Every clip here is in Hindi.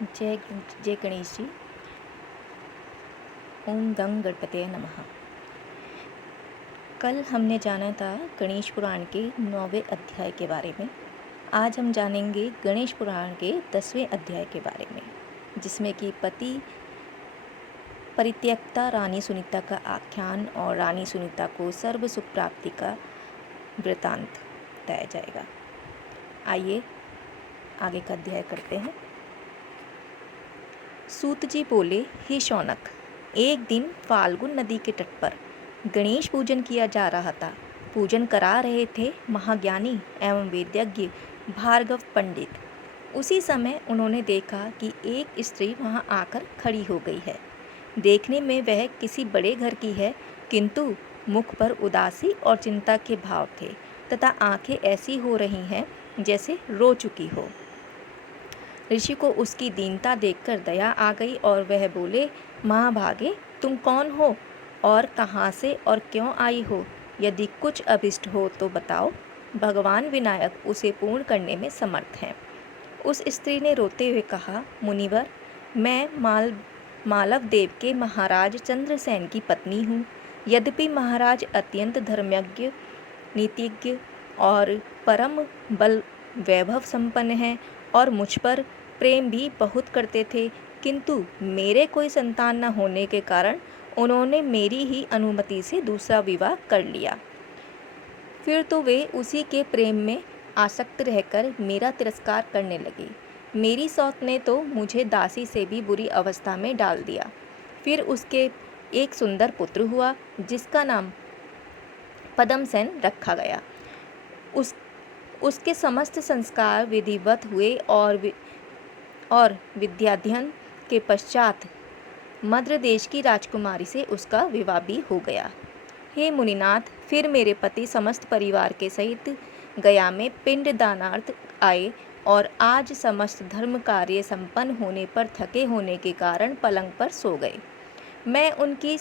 जय जय गणेश जी। ओम गंग गणपतये नमः। कल हमने जाना था गणेश पुराण के 9वें अध्याय के बारे में। आज हम जानेंगे गणेश पुराण के 10वें अध्याय के बारे में, जिसमें कि पति परित्यक्ता रानी सुनीता का आख्यान और रानी सुनीता को सर्व सुख प्राप्ति का वृतांत बताया जाएगा। आइए आगे का अध्याय करते हैं। सूत जी बोले, हे शौनक, एक दिन फाल्गुन नदी के तट पर गणेश पूजन किया जा रहा था। पूजन करा रहे थे महाज्ञानी एवं वेदज्ञ भार्गव पंडित। उसी समय उन्होंने देखा कि एक स्त्री वहां आकर खड़ी हो गई है। देखने में वह किसी बड़े घर की है, किंतु मुख पर उदासी और चिंता के भाव थे तथा आंखें ऐसी हो रही हैं जैसे रो चुकी हो। ऋषि को उसकी दीनता देखकर दया आ गई और वह बोले, महाभागे, तुम कौन हो और कहाँ से और क्यों आई हो? यदि कुछ अभिष्ट हो तो बताओ, भगवान विनायक उसे पूर्ण करने में समर्थ हैं। उस स्त्री ने रोते हुए कहा, मुनिवर, मैं मालव देव के महाराज चंद्रसेन की पत्नी हूँ। यद्यपि महाराज अत्यंत धर्मज्ञ, नीतिज्ञ और परम बल वैभव संपन्न हैं और मुझ पर प्रेम भी बहुत करते थे, किंतु मेरे कोई संतान न होने के कारण उन्होंने मेरी ही अनुमति से दूसरा विवाह कर लिया। फिर तो वे उसी के प्रेम में आसक्त रहकर मेरा तिरस्कार करने लगी। मेरी सौत ने तो मुझे दासी से भी बुरी अवस्था में डाल दिया। फिर उसके एक सुंदर पुत्र हुआ, जिसका नाम पद्मसेन रखा गया। उसके समस्त संस्कार विधिवत हुए और विद्याध्ययन के पश्चात मद्र देश की राजकुमारी से उसका विवाह भी हो गया। हे मुनिनाथ, फिर मेरे पति समस्त परिवार के सहित गया में पिंड दानार्थ आए और आज समस्त धर्म कार्य संपन्न होने पर थके होने के कारण पलंग पर सो गए। मैं उनकी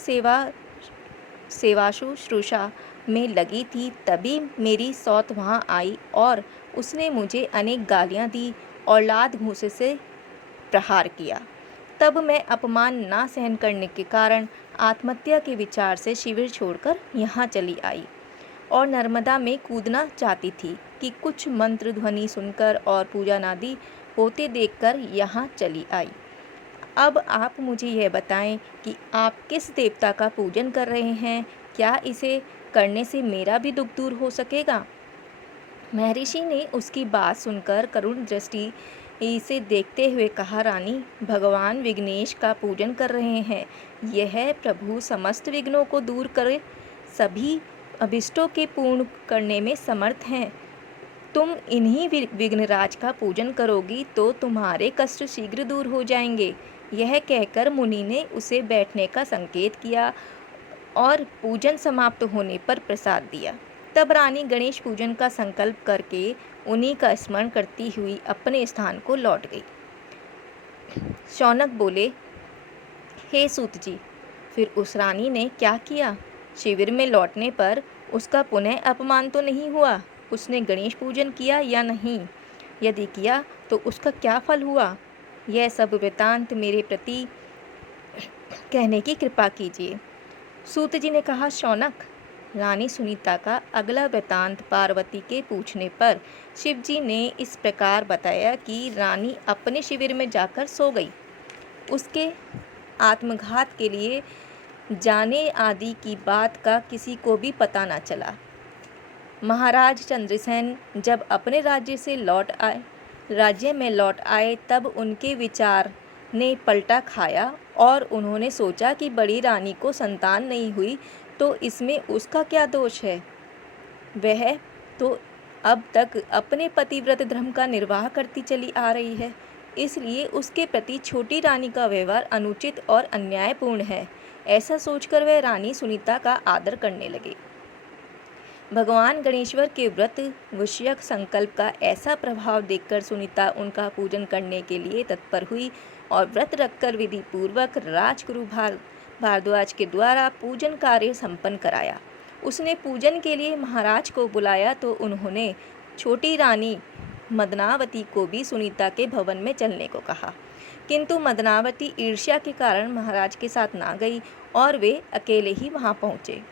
सेवा शुश्रूषा में लगी थी, तभी मेरी सौत वहाँ आई और उसने मुझे अनेक गालियाँ दी और लात घूंसे से प्रहार किया। तब मैं अपमान ना सहन करने के कारण आत्महत्या के विचार से शिविर छोड़कर यहाँ चली आई और नर्मदा में कूदना चाहती थी कि कुछ मंत्र ध्वनि सुनकर और पूजनादि होते देखकर यहाँ चली आई। अब आप मुझे यह बताएं कि आप किस देवता का पूजन कर रहे हैं? क्या इसे करने से मेरा भी दुख दूर हो सकेगा? महर्षि ने उसकी बात सुनकर करुण दृष्टि इसे देखते हुए कहा, रानी, भगवान विघ्नेश का पूजन कर रहे हैं। यह प्रभु समस्त विघ्नों को दूर करे, सभी अभिष्टों के पूर्ण करने में समर्थ हैं। तुम इन्हीं विघ्नराज का पूजन करोगी तो तुम्हारे कष्ट शीघ्र दूर हो जाएंगे। यह कहकर मुनि ने उसे बैठने का संकेत किया और पूजन समाप्त होने पर प्रसाद दिया। तब रानी गणेश पूजन का संकल्प करके उन्हीं का स्मरण करती हुई अपने स्थान को लौट गई। शौनक बोले, हे सूत जी, फिर उस रानी ने क्या किया? शिविर में लौटने पर उसका पुनः अपमान तो नहीं हुआ? उसने गणेश पूजन किया या नहीं? यदि किया तो उसका क्या फल हुआ? यह सब वृतांत मेरे प्रति कहने की कृपा कीजिए। सूत जी ने कहा, शौनक, रानी सुनीता का अगला वृतांत पार्वती के पूछने पर शिव जी ने इस प्रकार बताया कि रानी अपने शिविर में जाकर सो गई। उसके आत्मघात के लिए जाने आदि की बात का किसी को भी पता न चला। महाराज चंद्रसेन जब अपने राज्य में लौट आए तब उनके विचार ने पलटा खाया और उन्होंने सोचा कि बड़ी रानी को संतान नहीं हुई तो इसमें उसका क्या दोष है? वह तो अब तक अपने पतिव्रत धर्म का निर्वाह करती चली आ रही है, इसलिए उसके प्रति छोटी रानी का व्यवहार अनुचित और अन्यायपूर्ण है। ऐसा सोचकर वह रानी सुनीता का आदर करने लगे। भगवान गणेश्वर के व्रत विषयक संकल्प का ऐसा प्रभाव देखकर सुनीता उनका पूजन करने के लिए तत्पर हुई और व्रत रखकर विधि पूर्वक राजगुरु भारद्वाज के द्वारा पूजन कार्य संपन्न कराया। उसने पूजन के लिए महाराज को बुलाया तो उन्होंने छोटी रानी मदनावती को भी सुनीता के भवन में चलने को कहा, किंतु मदनावती ईर्ष्या के कारण महाराज के साथ ना गई और वे अकेले ही वहां पहुंचे।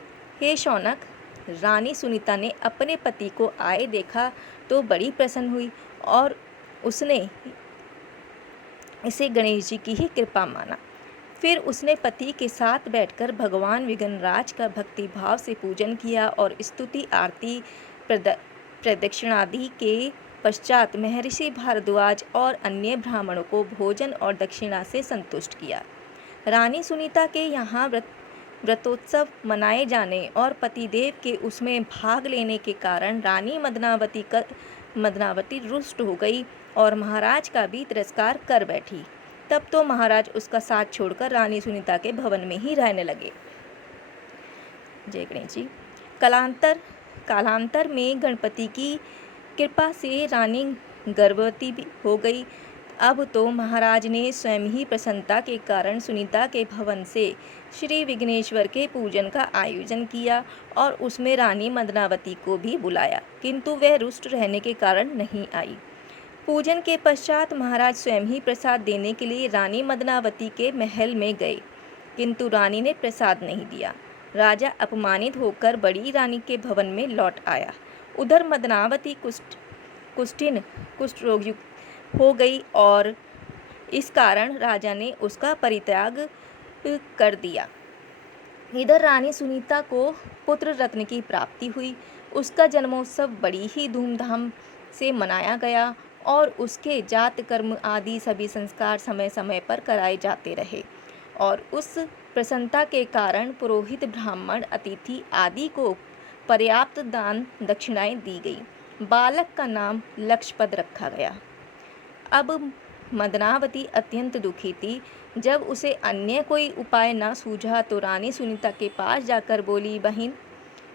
हे शौनक, रानी सुनीता ने अपने पति को आए देखा तो बड़ी प्रसन्न हुई और उसने इसे गणेश जी की ही कृपा माना। फिर उसने पति के साथ बैठकर भगवान विघ्नराज का भक्ति भाव से पूजन किया और स्तुति आरती प्रदक्षिणादि के पश्चात महर्षि भारद्वाज और अन्य ब्राह्मणों को भोजन और दक्षिणा से संतुष्ट किया। रानी सुनीता के यहाँ व्रतोत्सव मनाए जाने और पतिदेव के उसमें भाग लेने के कारण रानी मदनावती रुष्ट हो गई और महाराज का भी तिरस्कार कर बैठी। तब तो महाराज उसका साथ छोड़कर रानी सुनीता के भवन में ही रहने लगे। जय गणेश जी। कालांतर में गणपति की कृपा से रानी गर्भवती भी हो गई। अब तो महाराज ने स्वयं ही प्रसन्नता के कारण सुनीता के भवन से श्री विघ्नेश्वर के पूजन का आयोजन किया और उसमें रानी मदनावती को भी बुलाया, किंतु वह रुष्ट रहने के कारण नहीं आई। पूजन के पश्चात महाराज स्वयं ही प्रसाद देने के लिए रानी मदनावती के महल में गए, किंतु रानी ने प्रसाद नहीं दिया। राजा अपमानित होकर बड़ी रानी के भवन में लौट आया। उधर मदनावती कुष्ठ रोग हो गई और इस कारण राजा ने उसका परित्याग कर दिया। इधर रानी सुनीता को पुत्र रत्न की प्राप्ति हुई। उसका जन्मोत्सव बड़ी ही धूमधाम से मनाया गया और उसके जात कर्म आदि सभी संस्कार समय समय पर कराए जाते रहे और उस प्रसन्नता के कारण पुरोहित, ब्राह्मण, अतिथि आदि को पर्याप्त दान दक्षिणाएं दी गई। बालक का नाम लक्ष्यपद रखा गया। अब मदनावती अत्यंत दुखी थी। जब उसे अन्य कोई उपाय न सूझा तो रानी सुनीता के पास जाकर बोली, बहन,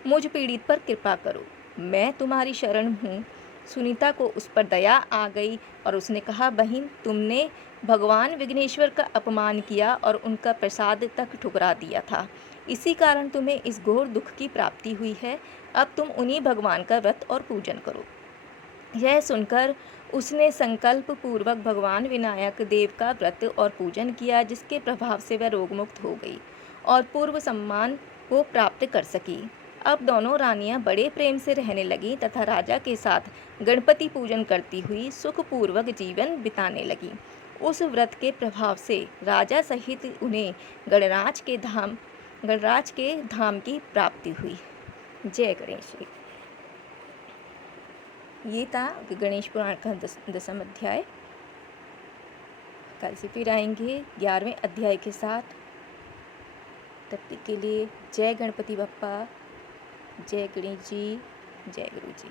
मुझ पीड़ित पर कृपा करो, मैं तुम्हारी शरण हूँ। सुनीता को उस पर दया आ गई और उसने कहा, बहन, तुमने भगवान विघ्नेश्वर का अपमान किया और उनका प्रसाद तक ठुकरा दिया था, इसी कारण तुम्हें इस घोर दुख की प्राप्ति हुई है। अब तुम उन्हीं भगवान का व्रत और पूजन करो। यह सुनकर उसने संकल्प पूर्वक भगवान विनायक देव का व्रत और पूजन किया, जिसके प्रभाव से वह रोगमुक्त हो गई और पूर्व सम्मान को प्राप्त कर सकी। अब दोनों रानियां बड़े प्रेम से रहने लगीं तथा राजा के साथ गणपति पूजन करती हुई सुखपूर्वक जीवन बिताने लगीं। उस व्रत के प्रभाव से राजा सहित उन्हें गणराज के धाम की प्राप्ति हुई। जय गणेश जी। ये था गणेश पुराण का 10वां अध्याय। कल से फिर आएंगे 11वें अध्याय के साथ। तब तक के लिए जय गणपति बप्पा, जय गणेश जी, जय गुरु जी।